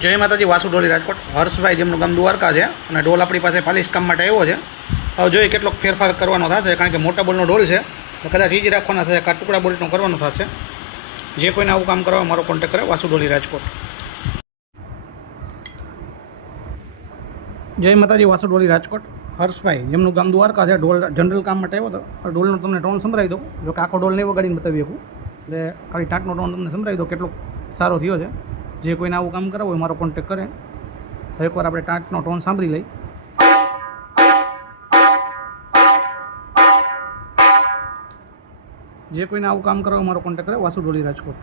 જય માતાજી, વાસુ ઢોલી રાજકોટ. હર્ષભાઈ જેમનું ગામ દ્વારકા છે અને ઢોલ આપણી પાસે પાલિશ કામ માટે આવ્યો છે. હવે જોઈએ કેટલોક ફેરફાર કરવાનો થશે, કારણ કે મોટા બોલનો ઢોલ છે તો કદાચ એ જ રાખવાના થશે, કાં ટુકડા બોલ્ટનો કરવાનો થશે. જે કોઈને આવું કામ કરવા મારો કોન્ટેક્ટ કરે, વાસુ ઢોલી રાજકોટ. જય માતાજી, વાસુ ઢોલી રાજકોટ. હર્ષભાઈ જેમનું ગામ દ્વારકા છે, ઢોલ જનરલ કામ માટે આવ્યો હતો. ઢોલનો તમને ટોન સંભળાવી દઉં, જો કે આખો ઢોલ નહીં વગાડીને બતાવી શકું, એટલે ખાલી ટાંકનો ટોન તમને સંભળાવી દો કેટલો સારો થયો છે. જે કોઈને આવું કામ કરાવવું હોય મારો કોન્ટેક્ટ કરે. એકવાર આપણે ટાંકનો ટોન સાંભળી લઈ. જે કોઈને આવું કામ કરાવવું મારો કોન્ટેક્ટ કરે, વાસુ ઢોલી રાજકોટ.